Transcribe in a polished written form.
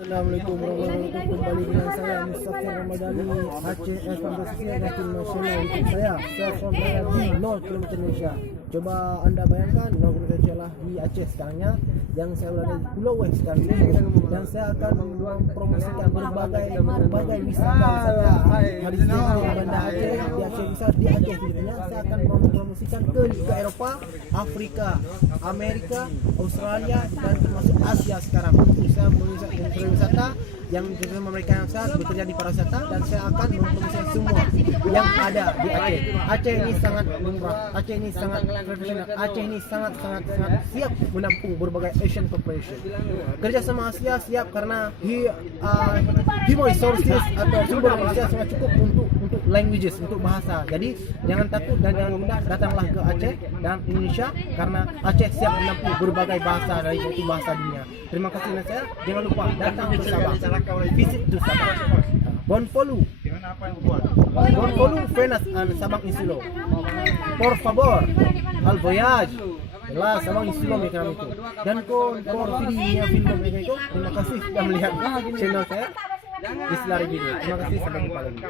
Assalamualaikum warahmatullahi wabarakatuh. Kembali dengan saya Mustafa Ramadhani, Aceh FM National YouTube saya Surabaya di North Kilometer Indonesia. Coba anda bayangkan North Kilometer lah di Aceh sekarangnya, yang saya berada di Pulau West sekarang ini, yang saya akan mempromosikan berbagai wisata hadis di Banda Aceh, di Aceh wisata di Aceh filmnya. Saya akan mempromosikan ke Eropa, Afrika, Amerika, Australia, dan termasuk Asia sekarang. Saya menginisiasi wisata yang bersama mereka yang saat bekerja di pariwisata, dan saya akan mempromosikan semua yang ada di Aceh. Aceh ini sangat murah, Aceh ini sangat profesional, Aceh ini sangat siap menampung berbagai Asian corporation. Kerja sama Asia siap karena human resources atau sumber manusia sangat cukup untuk languages, untuk bahasa. Jadi jangan takut dan jangan mudah, datanglah ke Aceh dan Indonesia karena Aceh siap menampung berbagai bahasa dari itu bahasa dunia. Terima kasih saya. Jangan lupa datang ke Sabah. Visit to Sabah. Bonfolu. Bonfolu, Fenas and Sabang Insilo. Por favor, al voyage. Jelas Sabang Insilo mereka itu. Dan por video mereka itu. Terima kasih sudah melihat channel saya. Islah Review. Terima kasih, sampai jumpa lagi.